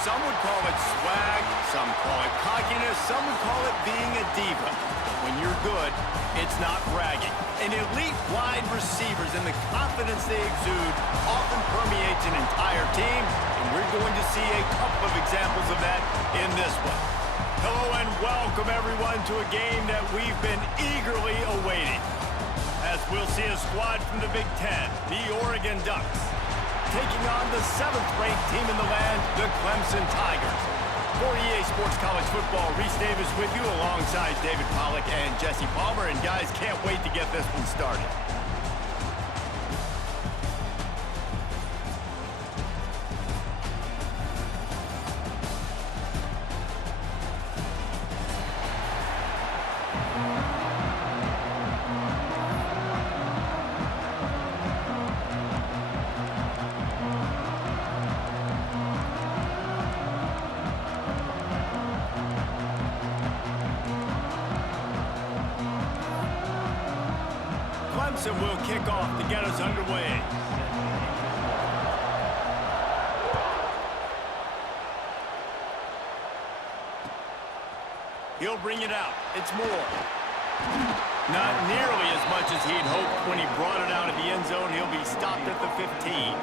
Some would call it swag, some call it cockiness, some would call it being a diva. When you're good, it's not bragging. And elite wide receivers and the confidence they exude often permeates an entire team, and we're going to see a couple of examples of that in this one. Hello and welcome everyone to a game that we've been eagerly awaiting. As we'll see a squad from the Big Ten, the Oregon Ducks, taking on the 7th-ranked team in the land, the Clemson Tigers. For EA Sports College Football, Reese Davis with you alongside David Pollack and Jesse Palmer. And guys, can't wait to get this one started. Clemson will kick off to get us underway. He'll bring it out. It's Moore. Not nearly as much as he'd hoped when he brought it out of the end zone. He'll be stopped at the 15.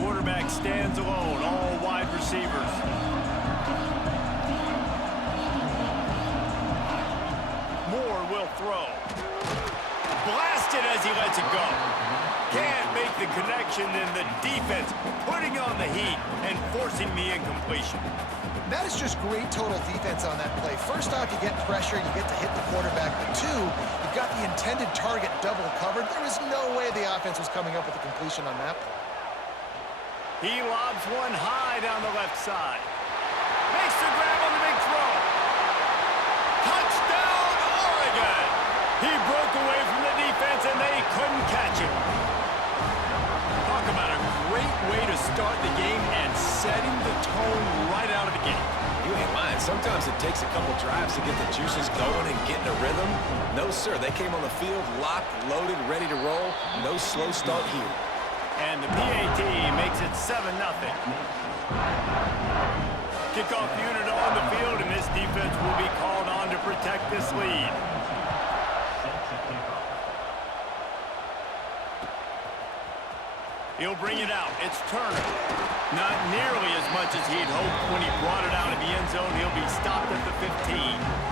Quarterback stands alone, all wide receivers. Moore will throw. Blasted as he lets it go. Can't make the connection, and the defense putting on the heat and forcing the incompletion. That is just great total defense on that play. First off, you get pressure, you get to hit the quarterback. But two, you've got the intended target double covered. There is no way the offense was coming up with a completion on that play. He lobs one high down the left side. Makes the grab on the big throw. Touchdown, Oregon! He broke away from the defense, and they couldn't catch him. Talk about a great way to start the game and setting the tone right out of the gate. You ain't lying. Sometimes it takes a couple drives to get the juices going and get in a rhythm. No, sir. They came on the field locked, loaded, ready to roll. No slow start here. And the PAT makes it 7-0. Kickoff unit on the field, and this defense will be called on to protect this lead. He'll bring it out. It's Turner. Not nearly as much as he'd hoped when he brought it out of the end zone. He'll be stopped at the 15.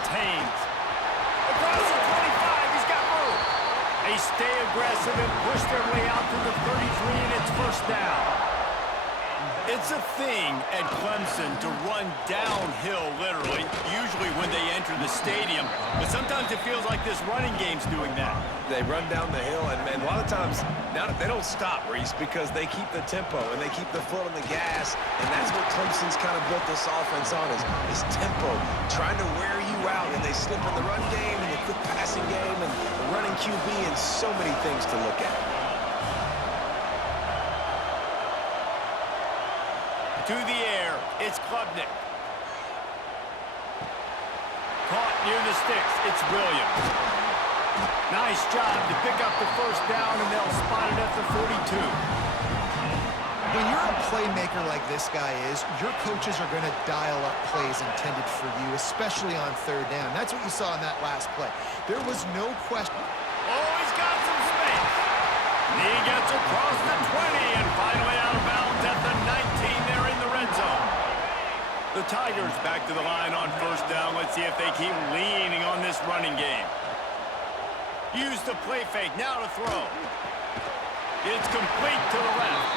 it's Haynes. Across the 25, he's got room. They stay aggressive and push their way out to the 33, and it's first down. It's a thing at Clemson to run downhill, literally, usually when they enter the stadium. But sometimes it feels like this running game's doing that. They run down the hill, and a lot of times now they don't stop, Reese, because they keep the tempo and they keep the foot on the gas, and that's what Clemson's kind of built this offense on is tempo, trying to wear you out, and they slip in the run game and the quick passing game and the running QB and so many things to look at. To the air, it's Klubnik. Caught near the sticks, it's Williams. Nice job to pick up the first down, and they'll spot it at the 42. When you're a playmaker like this guy is, your coaches are going to dial up plays intended for you, especially on third down. That's what you saw in that last play. There was no question. Oh, he's got some space. He gets across the 20 and finally out of bounds at the 19. They're in the red zone. The Tigers back to the line on first down. Let's see if they keep leaning on this running game. Use the play fake. Now to throw. It's complete to the left.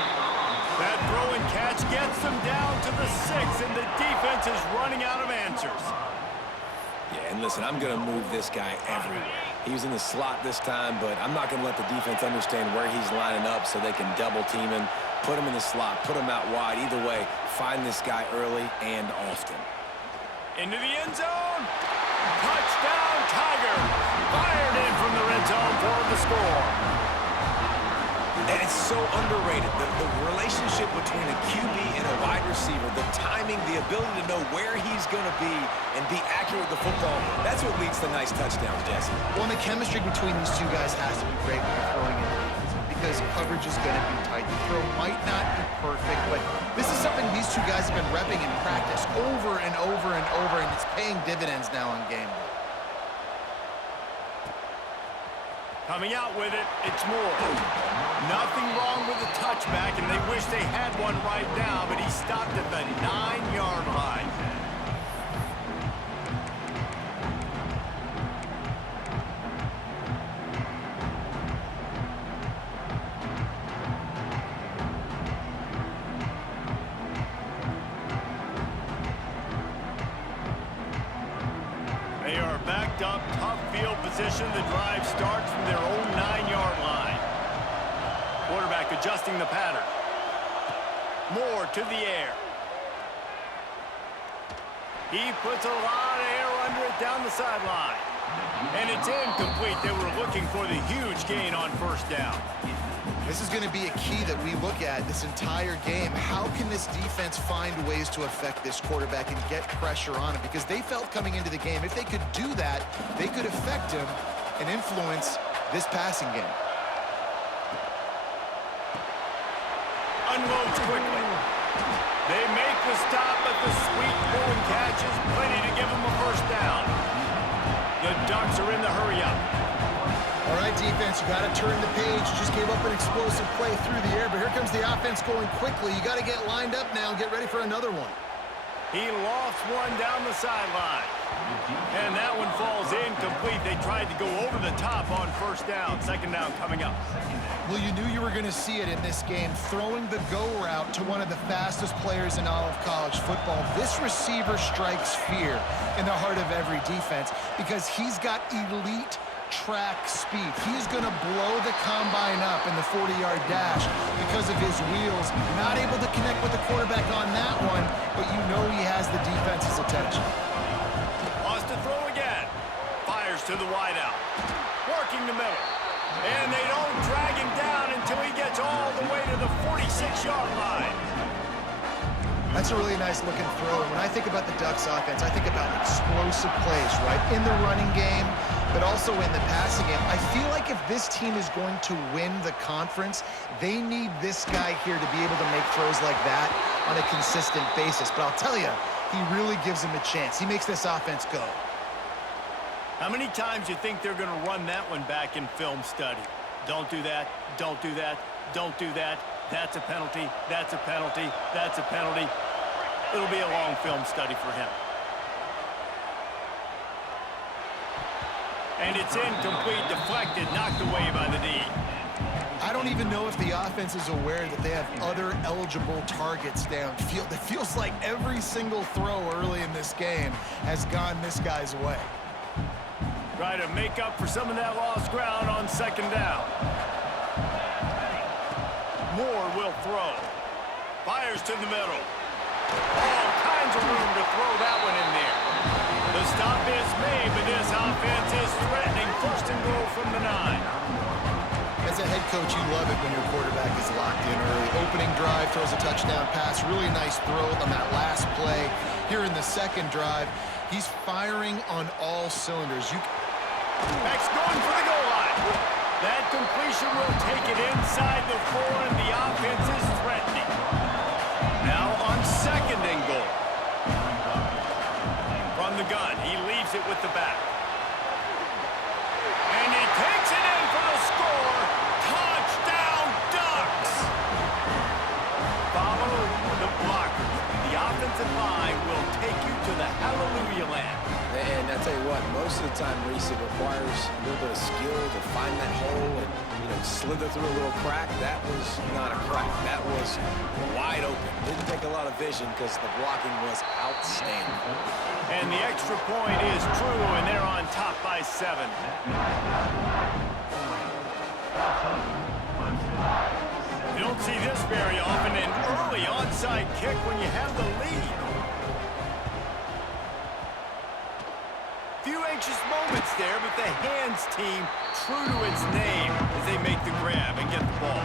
That throw and catch gets them down to the 6, and the defense is running out of answers. Yeah, and listen, I'm going to move this guy everywhere. He was in the slot this time, but I'm not going to let the defense understand where he's lining up so they can double team him, put him in the slot, put him out wide. Either way, find this guy early and often. Into the end zone. Touchdown, Tigers. Fired in from the red zone for the score. And it's so underrated, the relationship between a QB and a wide receiver, the timing, the ability to know where he's going to be and be accurate with the football, that's what leads to nice touchdowns, Jesse. Well, the chemistry between these two guys has to be great when you're throwing in defense because coverage is going to be tight. The throw might not be perfect, but this is something these two guys have been repping in practice over and over and over, and it's paying dividends now on game day. Coming out with it, it's Moore. Nothing wrong with the touchback, and they wish they had one right now, but he stopped at the 9-yard line. They are backed up, tough field position. The drive starts from their own 9-yard line. Quarterback adjusting the pattern. Moore to the air. He puts a lot of air under it down the sideline. And it's incomplete. They were looking for the huge gain on first down. This is going to be a key that we look at this entire game. How can this defense find ways to affect this quarterback and get pressure on him? Because they felt coming into the game, if they could do that, they could affect him and influence this passing game. Unloads quickly. They make the stop, but the sweet throwing catch is plenty to give them a first down. The Ducks are in the hurry-up. All right, defense, you got to turn the page. You just gave up an explosive play through the air, but here comes the offense going quickly. You got to get lined up now and get ready for another one. He lost one down the sideline. And that one falls incomplete. They tried to go over the top on first down. Second down coming up. Well, you knew you were going to see it in this game, throwing the go route to one of the fastest players in all of college football. This receiver strikes fear in the heart of every defense because he's got elite track speed. He's going to blow the combine up in the 40-yard dash because of his wheels. Not able to connect with the quarterback on that one, but you know he has the defense's attention. Wants to throw again. Fires to the wideout. Working the middle. And they don't drag him down until he gets all the way to the 46-yard line. That's a really nice looking throw. When I think about the Ducks offense, I think about explosive plays, right? In the running game, but also in the passing game. I feel like if this team is going to win the conference, they need this guy here to be able to make throws like that on a consistent basis. But I'll tell you, he really gives him a chance. He makes this offense go. How many times do you think they're going to run that one back in film study? Don't do that. Don't do that. Don't do that. That's a penalty. That's a penalty. That's a penalty. It'll be a long film study for him. And it's incomplete, deflected, knocked away by the D. I don't even know if the offense is aware that they have other eligible targets downfield. It feels like every single throw early in this game has gone this guy's way. Try to make up for some of that lost ground on second down. Moore will throw. Fires to the middle. All kinds of room to throw that one in there. The stop is made, but this offense is threatening. First and goal from the 9. As a head coach, you love it when your quarterback is locked in early. Opening drive, throws a touchdown pass. Really nice throw on that last play. Here in the second drive, he's firing on all cylinders. Max going for the goal line. That completion will take it inside the 4, and the offense is threatening. Now on second and goal. From the gun, he leaves it with the back. And he takes it in for the score. Touchdown, Ducks! Follow the blockers. The offensive line will take you to the hallelujah land. And I tell you what, most of the time, Reese, it requires a little bit of skill to find that hole and, slither through a little crack. That was not a crack. That was wide open. Didn't take a lot of vision because the blocking was outstanding. And the extra point is true, and they're on top by 7. You don't see this very often, an early onside kick when you have the lead. Few anxious moments there, but the hands team true to its name as they make the grab and get the ball.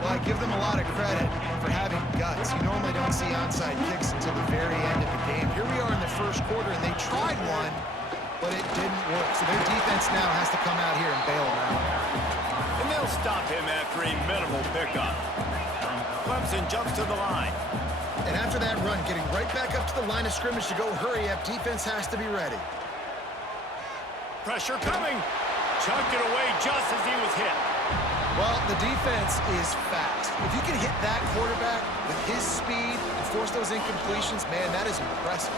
Well, I give them a lot of credit for having guts. You normally don't see onside kicks until the very end of the game. Here we are in the first quarter, and they tried one, but it didn't work. So their defense now has to come out here and bail them out. And they'll stop him after a minimal pickup. Clemson jumps to the line. And after that run, getting right back up to the line of scrimmage to go hurry up, defense has to be ready. Pressure coming. Chucked it away just as he was hit. Well, the defense is fast. If you can hit that quarterback with his speed and force those incompletions, man, that is impressive.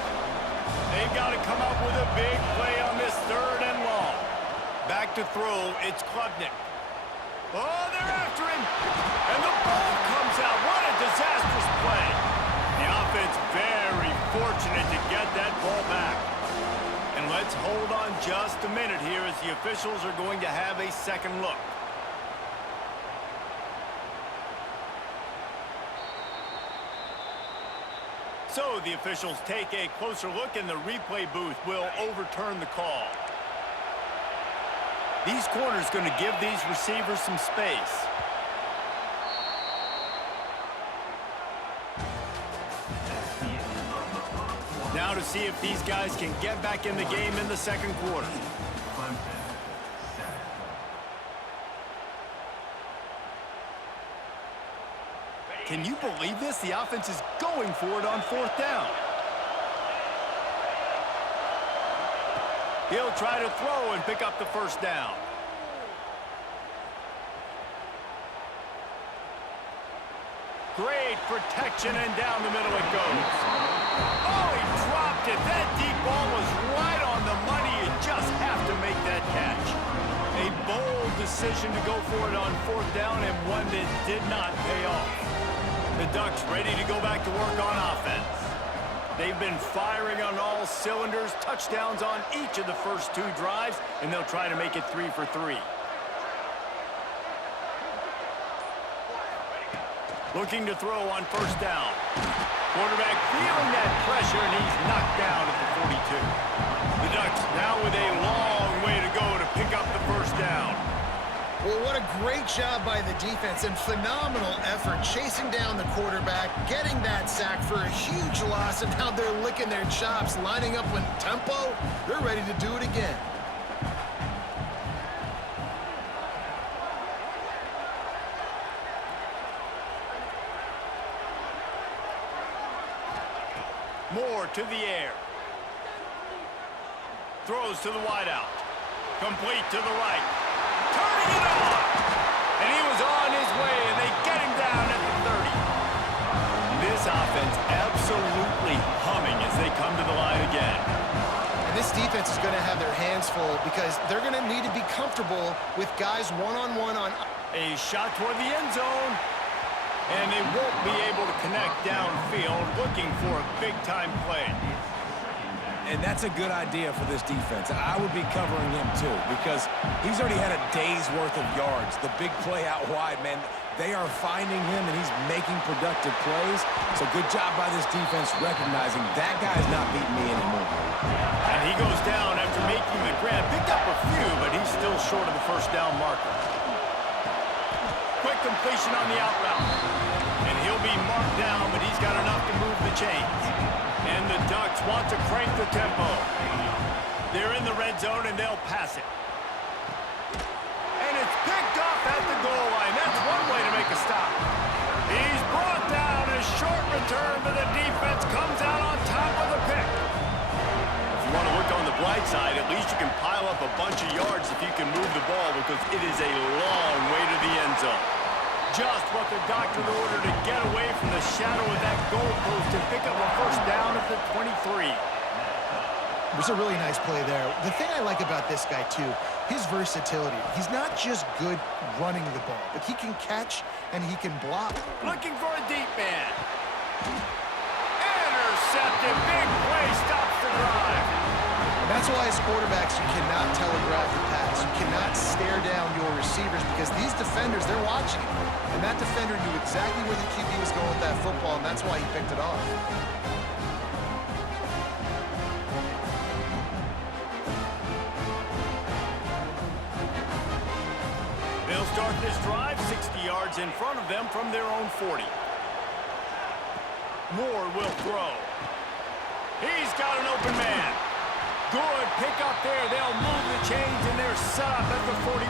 They've got to come up with a big play on this third and long. Back to throw, it's Klubnik. Oh, they're after him. And the ball comes out. What a disastrous play. The offense very fortunate to get that ball back. And let's hold on just a minute here as the officials are going to have a second look. So the officials take a closer look, and the replay booth will overturn the call. These corners going to give these receivers some space. Now to see if these guys can get back in the game in the second quarter. Can you believe this? The offense is going for it on fourth down. He'll try to throw and pick up the first down. Great protection, and down the middle it goes. Oh, he dropped it. That deep ball was right on the money. You just have to make that catch. A bold decision to go for it on fourth down, and one that did not pay off. The Ducks ready to go back to work on offense. They've been firing on all cylinders, touchdowns on each of the first 2 drives, and they'll try to make it 3 for 3. Looking to throw on first down. Quarterback feeling that pressure, and he's knocked down at the 42. The Ducks now with a long way to go to pick up the first down. Well, what a great job by the defense and phenomenal effort chasing down the quarterback, getting that sack for a huge loss, and now they're licking their chops, lining up in tempo. They're ready to do it again. Moore to the air. Throws to the wideout. Complete to the right. Turning it on. And he was on his way, and they get him down at the 30. This offense absolutely humming as they come to the line again. And this This defense is going to have their hands full because they're going to need to be comfortable with guys one-on-one on... A shot toward the end zone. And they won't be able to connect downfield, looking for a big-time play. And that's a good idea for this defense. I would be covering him too because he's already had a day's worth of yards. The big play out wide, man, they are finding him and he's making productive plays. So good job by this defense recognizing that guy's not beating me anymore. And he goes down after making the grab. Picked up a few, but he's still short of the first down marker. Quick completion on the out route. And he'll be marked down, but he's got enough to move the chains. And the Ducks want to crank the tempo. They're in the red zone, and they'll pass it. And it's picked off at the goal line. That's one way to make a stop. He's brought down. A short return, but the defense comes out on top of the pick. If you want to look on the bright side, at least you can pile up a bunch of yards if you can move the ball because it is a long way to the end zone. Just what the doctor ordered to get away from the shadow of that goalpost and pick up a first down at the 23. It was a really nice play there. The thing I like about this guy, too, his versatility. He's not just good running the ball, but he can catch and he can block. Looking for a deep man. Intercepted. Big play. Stops the drive. That's why as quarterbacks, you cannot telegraph the pass. You cannot stare down your receivers because these defenders, they're watching him. And that defender knew exactly where the QB was going with that football, and that's why he picked it off. They'll start this drive 60 yards in front of them from their own 40. Moore will throw. He's got an open man. Good pick up there. They'll move the chains, and they're set up at the 41.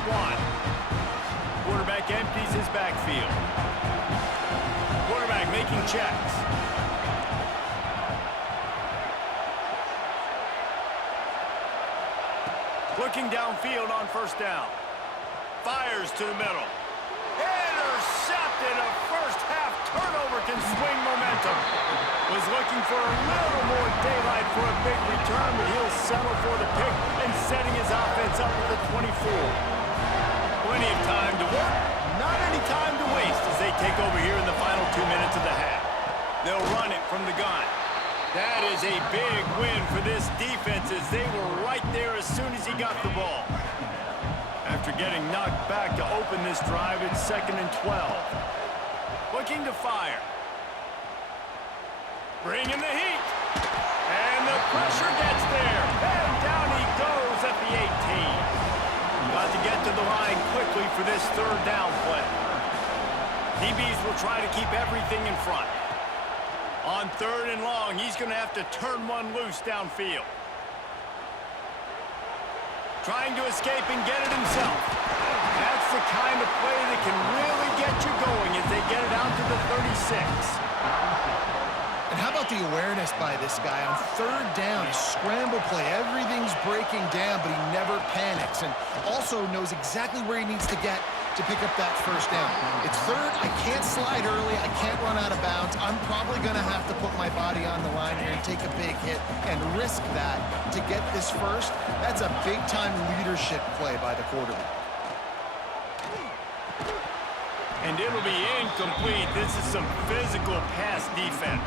Quarterback empties his backfield. Quarterback making checks. Looking downfield on first down. Fires to the middle. Intercepted. A first-half turnover can swing momentum. Was looking for a little more daylight for a big return, but he'll settle for the pick and setting his offense up at the 24. Plenty of time to work, not any time to waste as they take over here in the final 2 minutes of the half. They'll run it from the gun. That is a big win for this defense as they were right there as soon as he got the ball. After getting knocked back to open this drive, it's 2nd and 12. Looking to fire. Bringing the heat. And the pressure gets there. And down he goes at the 18. Got to get to the line quickly for this third down play. DBs will try to keep everything in front. On 3rd and long, he's going to have to turn one loose downfield. Trying to escape and get it himself. That's the kind of play that can really get you going as they get it out to the 36. And how about the awareness by this guy on 3rd down? A scramble play. Everything's breaking down, but he never panics. And also knows exactly where he needs to get to pick up that first down. It's 3rd. I can't slide early. I can't run out of bounds. I'm probably going to have to put my body on the line here and take a big hit and risk that to get this first. That's a big-time leadership play by the quarterback. And it'll be incomplete. This is some physical pass defense.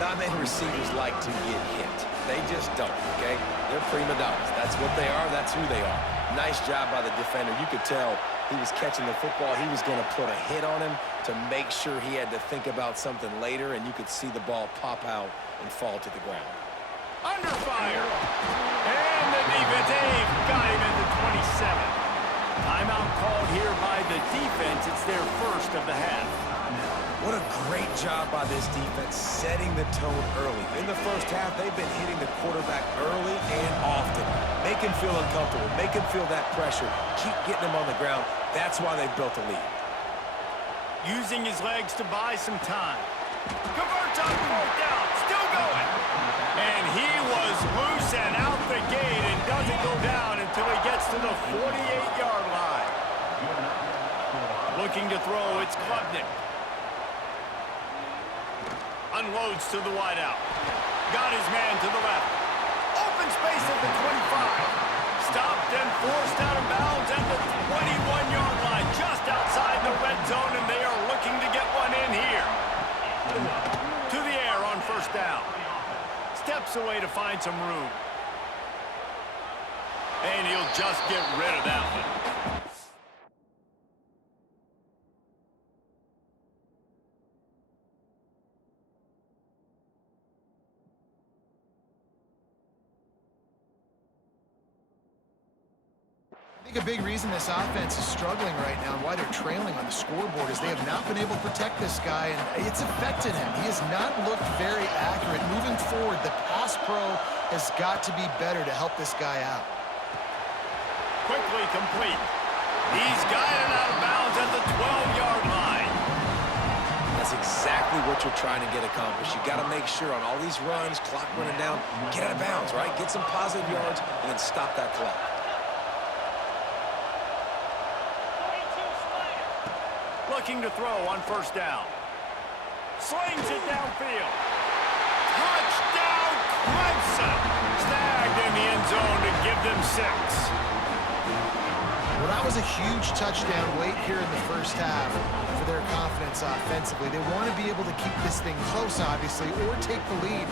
Not many receivers like to get hit. They just don't, okay? They're prima donnas. That's what they are. That's who they are. Nice job by the defender. You could tell he was catching the football. He was going to put a hit on him to make sure he had to think about something later, and you could see the ball pop out and fall to the ground. Under fire. And the defense, they've got him at the 27. Timeout called here by the defense. It's their first of the half. What a great job by this defense setting the tone early. In the first half, they've been hitting the quarterback early and often. Make him feel uncomfortable. Make him feel that pressure. Keep getting him on the ground. That's why they've built a lead. Using his legs to buy some time. Converts on 4th down. Still going. And he was loose and out the gate and doesn't go down until he gets to the 48-yard line. Looking to throw, it's Klubnik. Unloads to the wideout. Got his man to the left. Open open space at the 25. Stopped and forced out of bounds at the 21-yard line, just outside the red zone, and they are looking to get one in here. To the air on first down. Steps away to find some room. And he'll just get rid of that one. I think a big reason this offense is struggling right now and why they're trailing on the scoreboard is they have not been able to protect this guy, and it's affected him. He has not looked very accurate. Moving forward, the pass pro has got to be better to help this guy out. Quickly complete. He's guided out of bounds at the 12-yard line. That's exactly what you're trying to get accomplished. You got to make sure on all these runs, clock running down, get out of bounds, right? Get some positive yards and then stop that clock. Looking to throw on first down. Slings it downfield. Touchdown, Clemson! Snagged in the end zone to give them 6. Well, that was a huge touchdown late here in the first half for their confidence offensively. They want to be able to keep this thing close, obviously, or take the lead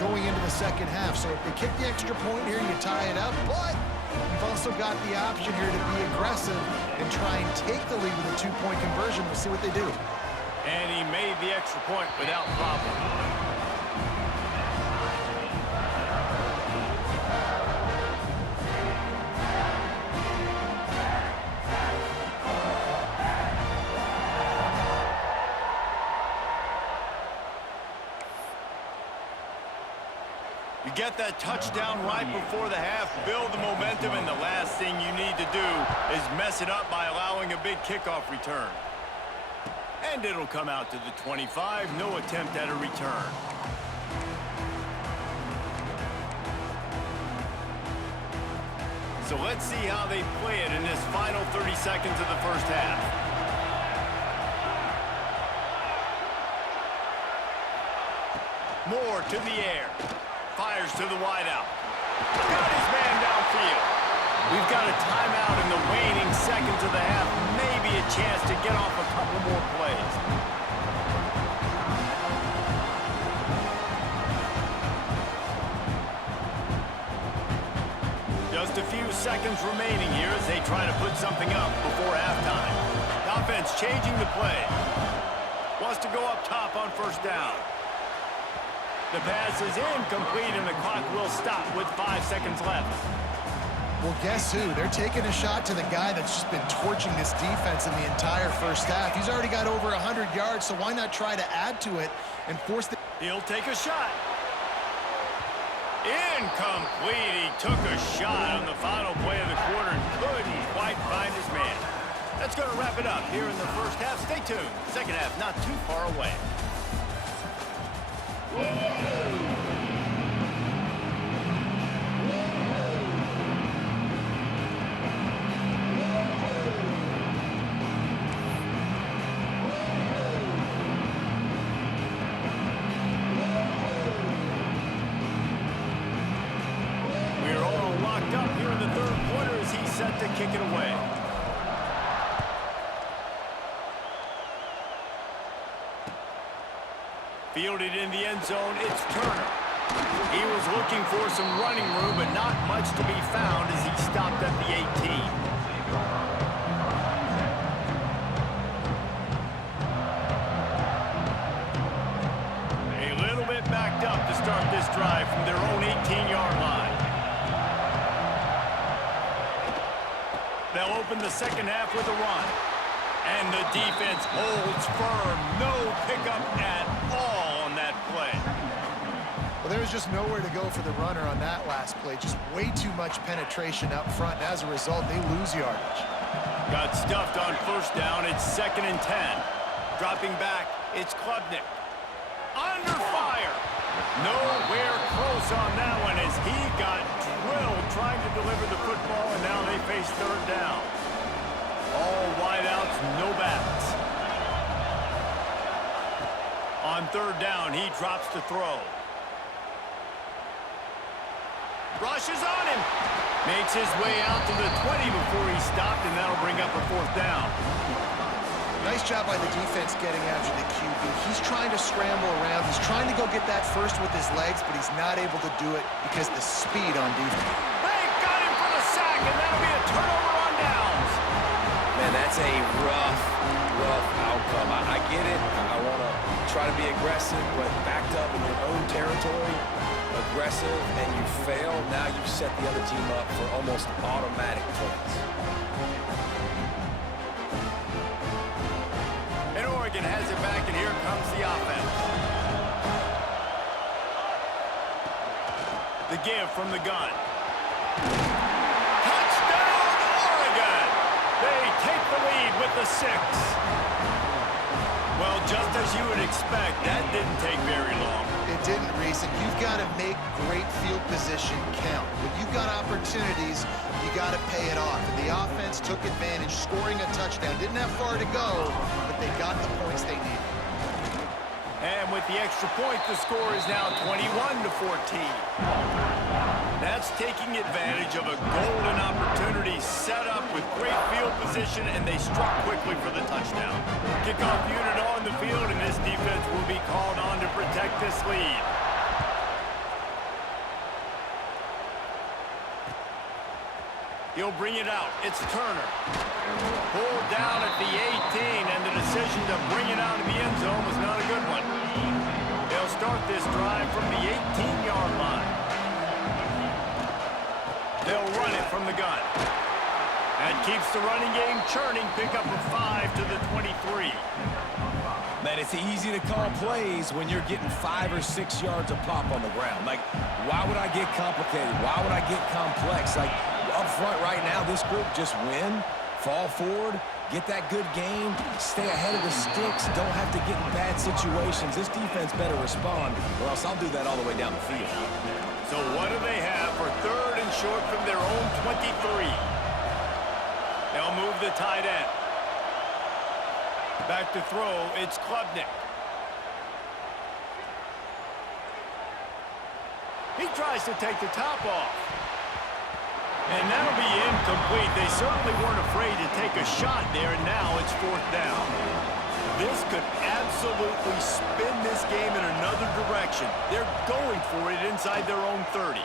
going into the second half. So if they kick the extra point here, you tie it up, but you've also got the option here to be aggressive and try and take the lead with a 2-point conversion. We'll see what they do. And he made the extra point without problem. You get that touchdown right before the half, build the momentum, and the last thing you need to do is mess it up by allowing a big kickoff return. And it'll come out to the 25, no attempt at a return. So let's see how they play it in this final 30 seconds of the first half. Moore to the air. Fires to the wideout. Got his man downfield. We've got a timeout in the waning seconds of the half. Maybe a chance to get off a couple more plays. Just a few seconds remaining here as they try to put something up before halftime. Offense changing the play. Wants to go up top on first down. The pass is incomplete, and the clock will stop with 5 seconds left. Well, guess who? They're taking a shot to the guy that's just been torching this defense in the entire first half. He's already got over 100 yards, so why not try to add to it and force the... He'll take a shot. Incomplete. He took a shot on the final play of the quarter and couldn't quite find his man. That's going to wrap it up here in the first half. Stay tuned. Second half not too far away. We're all locked up here in the third quarter as he's set to kick it away. Fielded in the end zone, it's Turner. He was looking for some running room, but not much to be found as he stopped at the 18. A little bit backed up to start this drive from their own 18-yard line. They'll open the second half with a run. And the defense holds firm. No pickup at all on that play. Well, there was just nowhere to go for the runner on that last play. Just way too much penetration up front. And as a result, they lose yardage. Got stuffed on first down. It's 2nd and 10. Dropping back, it's Klubnik. Under fire. Nowhere close on that one as he got drilled trying to deliver the football, and now they face third down. All wideouts, no backs. On third down, he drops to throw. Rushes on him. Makes his way out to the 20 before he stopped, and that'll bring up a 4th down. Nice job by the defense getting after the QB. He's trying to scramble around. He's trying to go get that first with his legs, but he's not able to do it because the speed on defense. Hey, got him for the sack, and that'll be a turnover on downs. Man, that's a rough outcome. I get it. I want to try to be aggressive, but backed up in your own territory, aggressive, and you fail, now you've set the other team up for almost automatic points. And Oregon has it back, and here comes the offense. The give from the gun. Touchdown, Oregon! They take the lead with the 6. Well, just as you would expect, that didn't take very long. It didn't, Reese, and you've got to make great field position count. When you've got opportunities, you got to pay it off. And the offense took advantage, scoring a touchdown. Didn't have far to go, but they got the points they needed. And with the extra point, the score is now 21-14. That's taking advantage of a golden opportunity set up with great field position, and they struck quickly for the touchdown. Kickoff unit on the field, and this defense will be called on to protect this lead. He'll bring it out. It's Turner. Pulled down at the 18, and the decision to bring it out of the end zone was not a good one. They'll start this drive from the 18-yard line. They'll run it from the gun. That keeps the running game churning. Pick up a 5 to the 23. Man, it's easy to call plays when you're getting 5 or 6 yards of pop on the ground. Like, why would I get complicated? Why would I get complex? Like, up front right now, this group just win, fall forward, get that good game, stay ahead of the sticks, don't have to get in bad situations. This defense better respond, or else I'll do that all the way down the field. So what do they have for 3rd and short from their own 23? They'll move the tight end. Back to throw, it's Klubnik. He tries to take the top off. And that'll be incomplete. They certainly weren't afraid to take a shot there, and now it's 4th down. This could absolutely spin this game in another direction. They're going for it inside their own 30.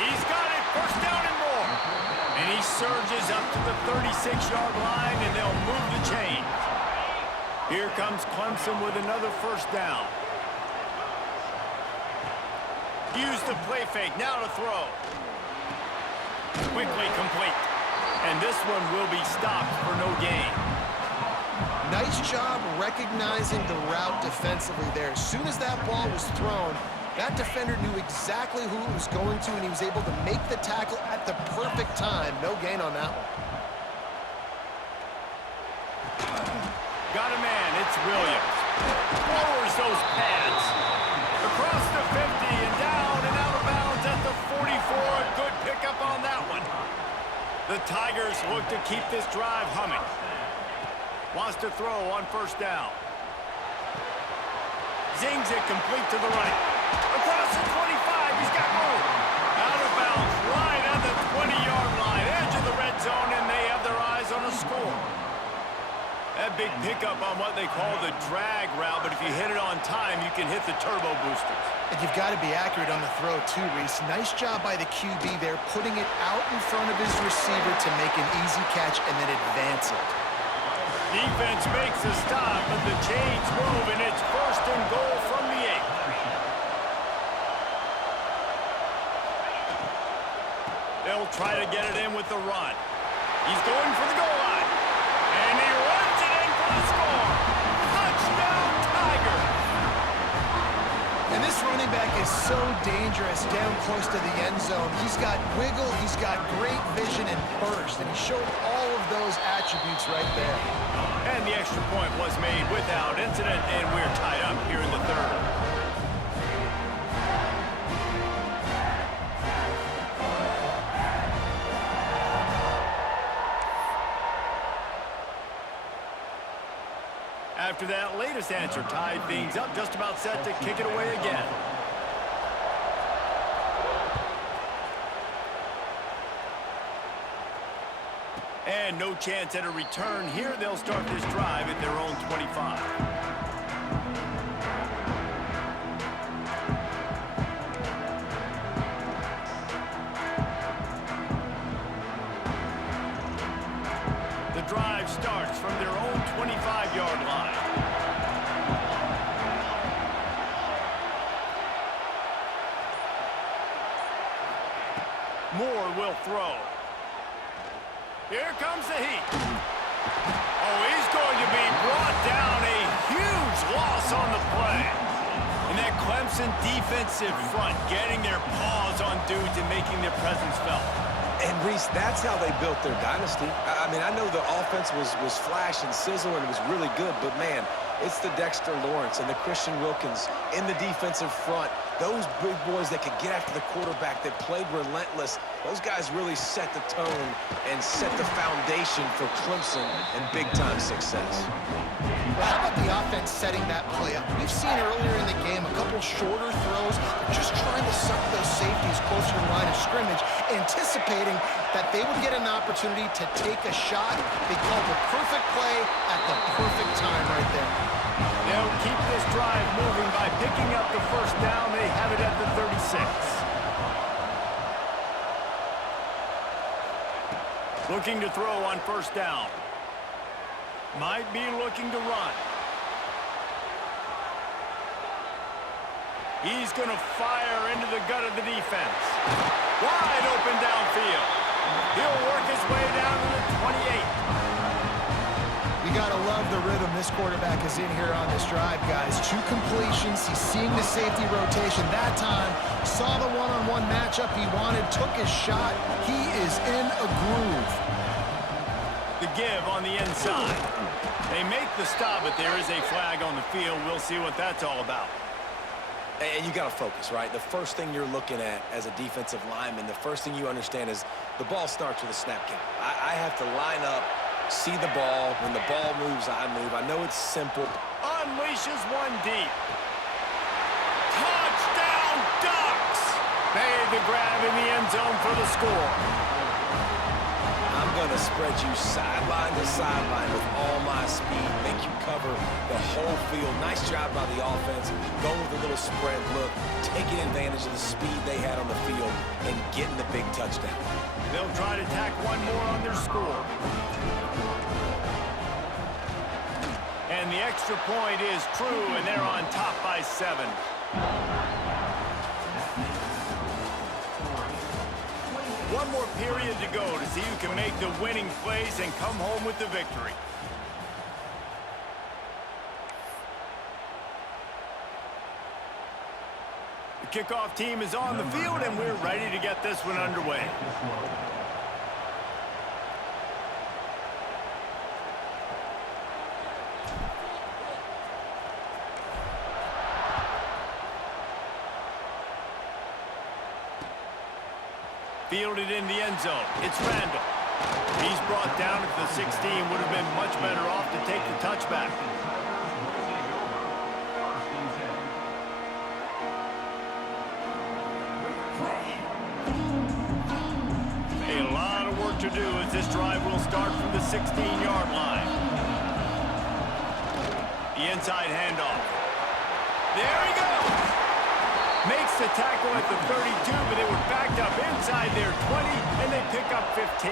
He's got it, 1st down and more. And he surges up to the 36-yard line, and they'll move the chains. Here comes Clemson with another 1st down. Use the play fake, now to throw. Quickly complete. And this one will be stopped for no gain. Nice job recognizing the route defensively there. As soon as that ball was thrown, that defender knew exactly who it was going to, and he was able to make the tackle at the perfect time. No gain on that one. Got a man, it's Williams. Lowers those pads. Across the 50 and down and out of bounds at the 44. A good pickup on that one. The Tigers look to keep this drive humming. Wants to throw on 1st down. Zings it complete to the right. Across the 25, he's got room. Out of bounds, right at the 20-yard line. Edge of the red zone, and they have their eyes on a score. That big pickup on what they call the drag route, but if you hit it on time, you can hit the turbo boosters. And you've got to be accurate on the throw too, Reese. Nice job by the QB there, putting it out in front of his receiver to make an easy catch and then advance it. Defense makes a stop, but the chains move, and it's 1st and goal from the 8. They'll try to get it in with the run. He's going for the goal line. And he runs it in for the score. Touchdown, Tigers. And this running back is so dangerous down close to the end zone. He's got wiggle, he's got great vision and burst, and he showed all of those attributes right there. And the extra point was made without incident, and we're tied up here in the 3rd. After that latest answer tied things up, just about set to kick it away again. And no chance at a return here. They'll start this drive at their own 25. The drive starts from their own 25-yard line. Moore will throw. Here comes the heat. Oh, he's going to be brought down. A huge loss on the play. And that Clemson defensive front getting their paws on dudes and making their presence felt. And, Reese, that's how they built their dynasty. I mean, I know the offense was flash and sizzle and it was really good, but, man, it's the Dexter Lawrence and the Christian Wilkins in the defensive front. Those big boys that could get after the quarterback, that played relentless, those guys really set the tone and set the foundation for Clemson and big-time success. Well, how about the offense setting that play up? We've seen earlier in the game a couple shorter throws, just trying to suck those safeties closer to the line of scrimmage, anticipating that they would get an opportunity to take a shot. They called the perfect play at the perfect time right there. They'll keep this drive moving by picking up the first down. They have it at the 36. Looking to throw on first down. Might be looking to run. He's going to fire into the gut of the defense. Wide open downfield. He'll work his way down to the 28. You got to love the rhythm this quarterback is in here on this drive, guys. 2 completions. He's seeing the safety rotation that time. Saw the one-on-one matchup he wanted, took his shot. He is in a groove. The give on the inside. They make the stop, but there is a flag on the field. We'll see what that's all about. And you got to focus, right? The first thing you're looking at as a defensive lineman, the first thing you understand is the ball starts with a snap count. I have to line up, see the ball. When the ball moves, I move. I know it's simple. Unleashes one deep. Touchdown, Ducks! Made the grab in the end zone for the score. I'm going to spread you sideline to sideline with all my speed, make you cover the whole field. Nice job by the offense, going with a little spread look, taking advantage of the speed they had on the field and getting the big touchdown. They'll try to tack one more on their score. And the extra point is true, and they're on top by 7. One more period to go to see who can make the winning plays and come home with the victory. The kickoff team is on the field, and we're ready to get this one underway. Fielded in the end zone. It's Randall. He's brought down at the 16. Would have been much better off to take the touchback. A lot of work to do as this drive will start from the 16-yard line. The inside handoff. There he goes. Makes the tackle at the 32, but they were backed up inside their 20, and they pick up 15.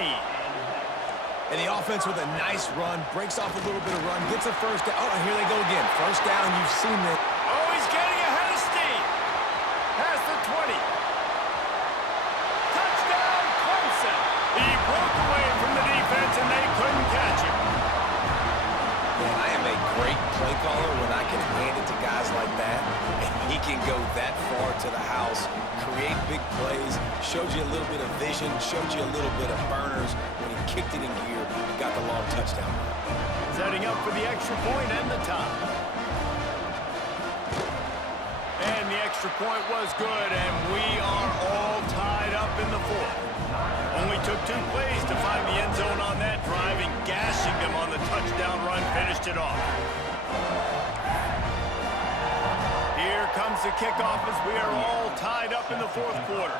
And the offense with a nice run, breaks off a little bit of run, gets a first down. Oh, and here they go again. First down, you've seen it. Oh, he's getting ahead of steam. Past the 20. Touchdown, Clemson. He broke away from the defense, and they couldn't catch him. Man, I am a great play caller when I can hand it to guys like that. And he can go that far to the house, create big plays, showed you a little bit of vision, showed you a little bit of burners. When he kicked it in gear, he got the long touchdown. Setting up for the extra point and the tie. And the extra point was good, and we are all tied up in the fourth. Only took 2 plays to find the end zone on that drive, and gashing them on the touchdown run finished it off. Here comes the kickoff as we are all tied up in the fourth quarter.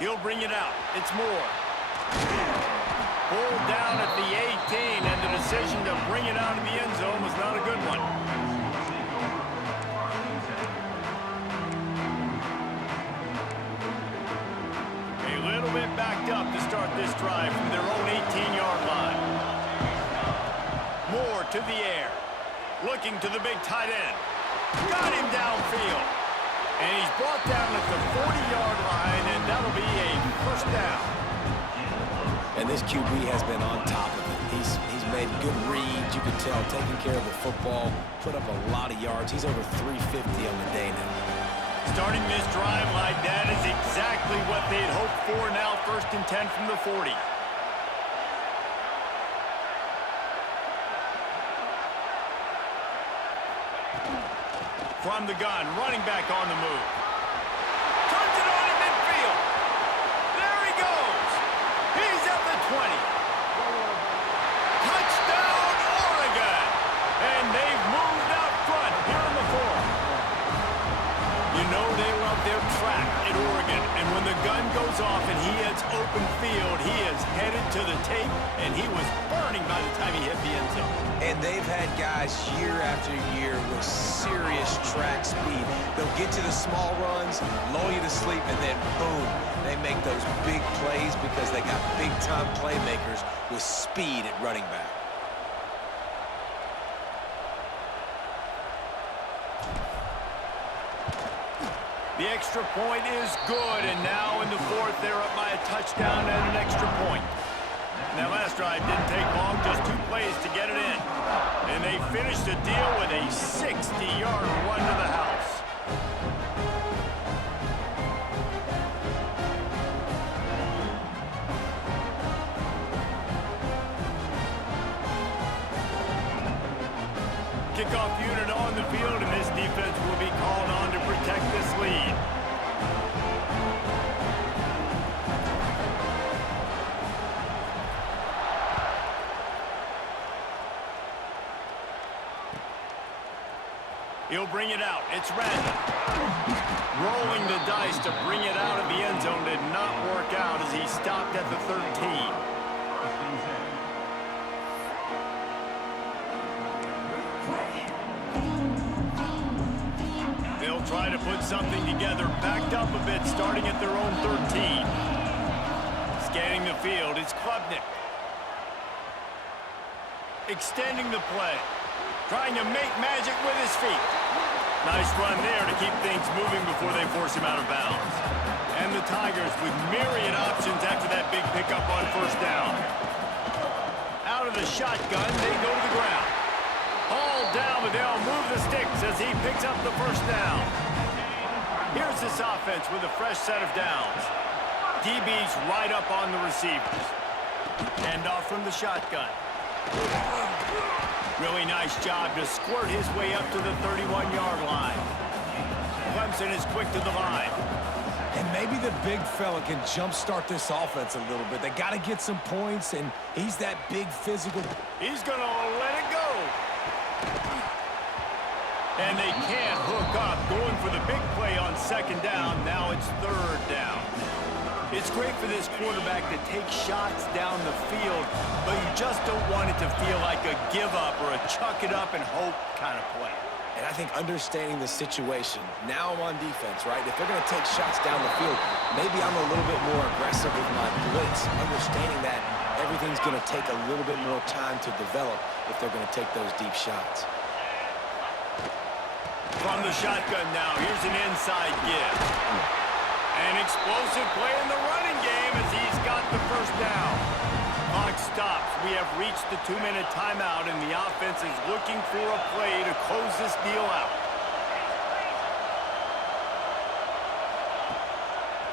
He'll bring it out. It's Moore. Pulled down at the 18, and the decision to bring it out of the end zone was not a good one. A little bit backed up to start this drive from their own 18-yard line. Moore to the air. Looking to the big tight end. Got him downfield. And he's brought down at the 40-yard line, and that'll be a first down. And this QB has been on top of it. He's made good reads, you can tell, taking care of the football, put up a lot of yards. He's over 350 on the day now. Starting this drive like that is exactly what they'd hoped for. Now 1st and 10 from the 40. From the gun, running back on the move. Turns it on in midfield. There he goes. He's at the 20. Touchdown, Oregon. And they've moved out front here in the 4th. You know they love their track at Oregon. And when the gun goes off and he hits open field, he is headed to the tape, and he was burning by the time he hit the end zone. And they've had guys year after year with serious track speed. They'll get to the small runs, lull you to sleep, and then boom, they make those big plays because they got big-time playmakers with speed at running back. The extra point is good, and now in the 4th, they're up by a touchdown and an extra point. And that last drive didn't take long, just 2 plays to get it in. And they finished the deal with a 60-yard run to the house. Kickoff unit on the field, and this defense will be called on to protect this lead. He'll bring it out. It's Randall. Rolling the dice to bring it out of the end zone did not work out as he stopped at the 13. They'll try to put something together, backed up a bit, starting at their own 13. Scanning the field, it's Klubnik. Extending the play. Trying to make magic with his feet. Nice run there to keep things moving before they force him out of bounds. And the Tigers with myriad options after that big pickup on 1st down. Out of the shotgun, they go to the ground. Hauled down, but they'll move the sticks as he picks up the 1st down. Here's this offense with a fresh set of downs. DB's right up on the receivers. Hand off from the shotgun. Really nice job to squirt his way up to the 31-yard line. Clemson is quick to the line. And maybe the big fella can jumpstart this offense a little bit. They got to get some points, and he's that big physical. He's going to let it go. And they can't hook up. Going for the big play on 2nd down. Now it's 3rd down. It's great for this quarterback to take shots down the field, but you just don't want it to feel like a give-up or a chuck-it-up and hope kind of play. And I think understanding the situation, now I'm on defense, right? If they're going to take shots down the field, maybe I'm a little bit more aggressive with my blitz, understanding that everything's going to take a little bit more time to develop if they're going to take those deep shots. From the shotgun now, here's an inside give. An explosive play in the running game as he's got the 1st down. Clock stops. We have reached the 2-minute timeout, and the offense is looking for a play to close this deal out.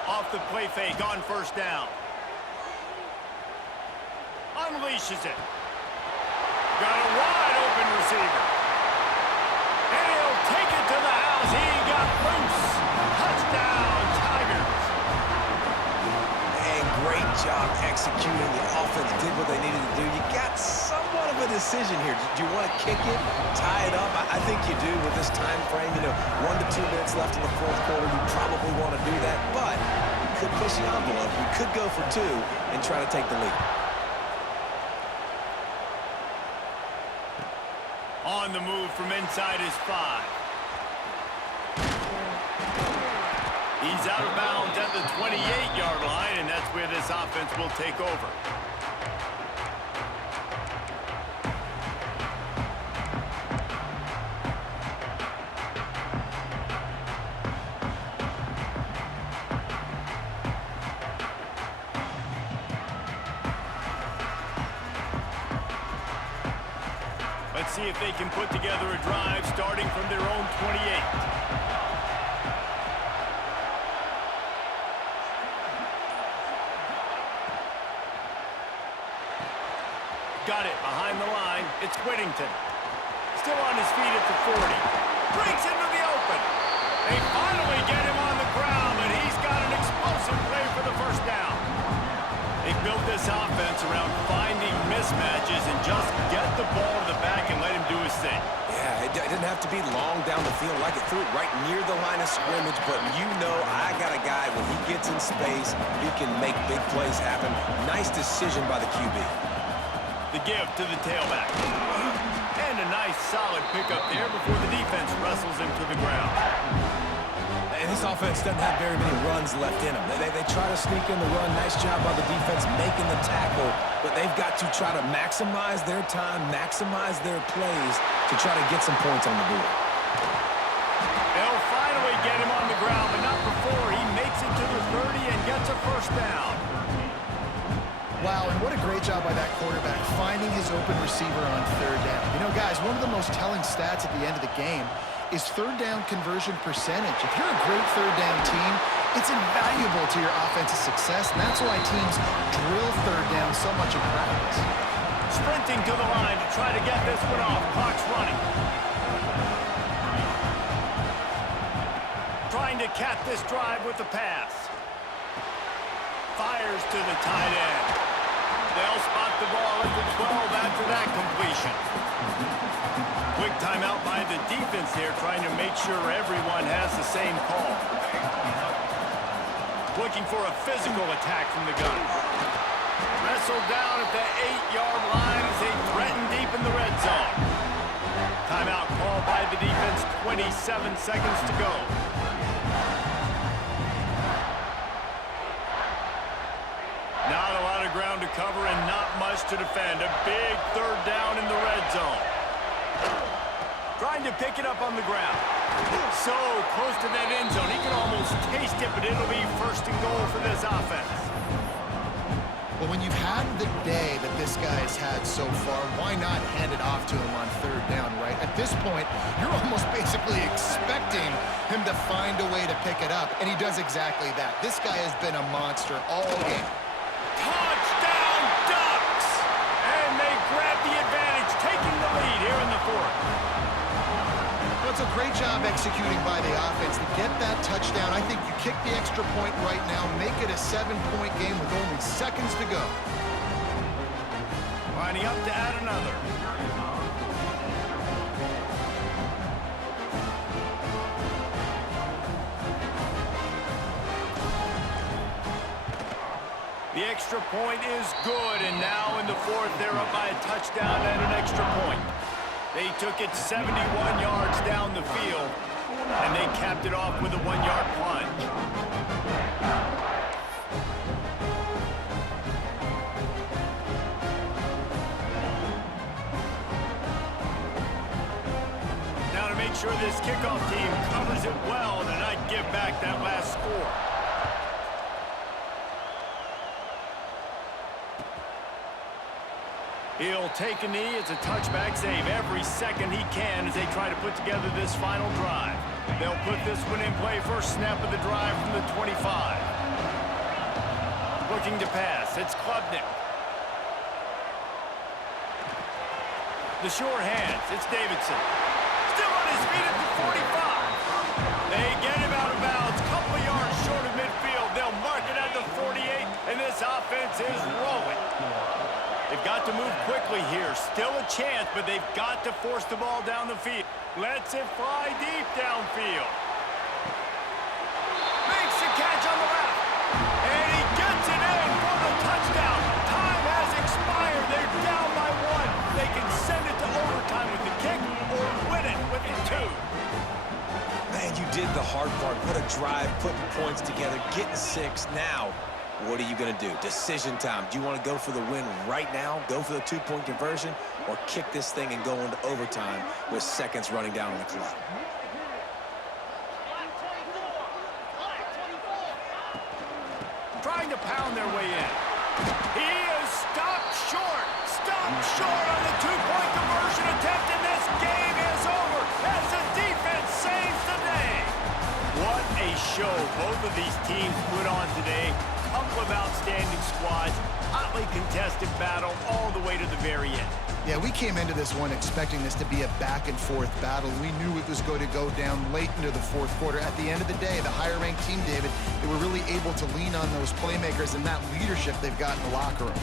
Off the play fake on 1st down. Unleashes it. Got a wide open receiver. And he'll take it to the house. He got loose. Touchdown, Tigers. And great job executing. The offense did what they needed to do. You got somewhat of a decision here. Do you want to kick it, tie it up? I think you do with this time frame. 1 to 2 minutes left in the 4th quarter. You probably want to do that, but could push the envelope. We could go for two and try to take the lead. On the move from inside his 5. He's out of bounds at the 28-yard line, and that's where this offense will take over. Let's see if they can put together a drive starting from their own 28. Got it behind the line. It's Whittington. Still on his feet at the 40. Breaks into the open. They finally get him on the ground, and he's got an explosive play for the first down. They built this offense around finding mismatches and just get the ball to the back and let him do his thing. Yeah, it didn't have to be long down the field. Like it threw it right near the line of scrimmage, but you know I got a guy, when he gets in space, he can make big plays happen. Nice decision by the QB. The give to the tailback. And a nice solid pickup there before the defense wrestles him to the ground. And this offense doesn't have very many runs left in them. They try to sneak in the run. Nice job by the defense making the tackle, but they've got to try to maximize their time, maximize their plays to try to get some points on the board. They'll finally get him on the ground, but not before he makes it to the 30 and gets a first down. Wow, and what a great job by that quarterback finding his open receiver on third down. You know, guys, one of the most telling stats at the end of the game is third down conversion percentage. If you're a great third down team, it's invaluable to your offensive success, and that's why teams drill third down so much in practice. Sprinting to the line to try to get this one off. Clock's running. Trying to cap this drive with the pass. Fires to the tight end. They'll spot the ball at the 12 after that completion. Quick timeout by the defense here, trying to make sure everyone has the same call. Looking for a physical attack from the gun. Wrestled down at the 8-yard line as they threaten deep in the red zone. Timeout called by the defense, 27 seconds to go. Not a lot of ground to cover and not much to defend. A big third down in the red zone. Trying to pick it up on the ground. So close to that end zone. He can almost taste it, but it'll be first and goal for this offense. Well, when you've had the day that this guy has had so far, why not hand it off to him on third down, right? At this point, you're almost basically expecting him to find a way to pick it up, and he does exactly that. This guy has been a monster all game. Touchdown Ducks! And they grab the advantage, taking the lead here in the fourth. Well, it's a great job executing by the offense to get that touchdown. I think you kick the extra point right now, make it a 7-point game with only seconds to go. Lining up to add another. The extra point is good, and now in the fourth, they're up by a touchdown and an extra point. They took it 71 yards down the field, and they capped it off with a 1-yard plunge. Now to make sure this kickoff team covers it well and not give back that last score. He'll take a knee. It's a touchback save every second he can as they try to put together this final drive. They'll put this one in play first snap of the drive from the 25. Looking to pass. It's Klubnik. The sure hands. It's Davidson. Still on his feet at the 45. They get him out of bounds. Couple of yards short of midfield. They'll mark it at the 48, and this offense is rolling. They've got to move quickly here. Still a chance, but they've got to force the ball down the field. Lets it fly deep downfield. Makes the catch on the left. hard part. What a drive, putting points together, getting 6. Now, what are you going to do? Decision time. Do you want to go for the win right now, go for the 2-point conversion, or kick this thing and go into overtime with seconds running down on the clock? Trying to pound their way in. He is stopped short. Stopped short on the 2-point conversion attempt, and this game is over as the defense saves the day. What a show both of these teams put on today. Couple of outstanding squads, hotly contested battle all the way to the very end. Yeah, we came into this one expecting this to be a back-and-forth battle. We knew it was going to go down late into the fourth quarter. At the end of the day, the higher-ranked team, David, they were really able to lean on those playmakers and that leadership they've got in the locker room.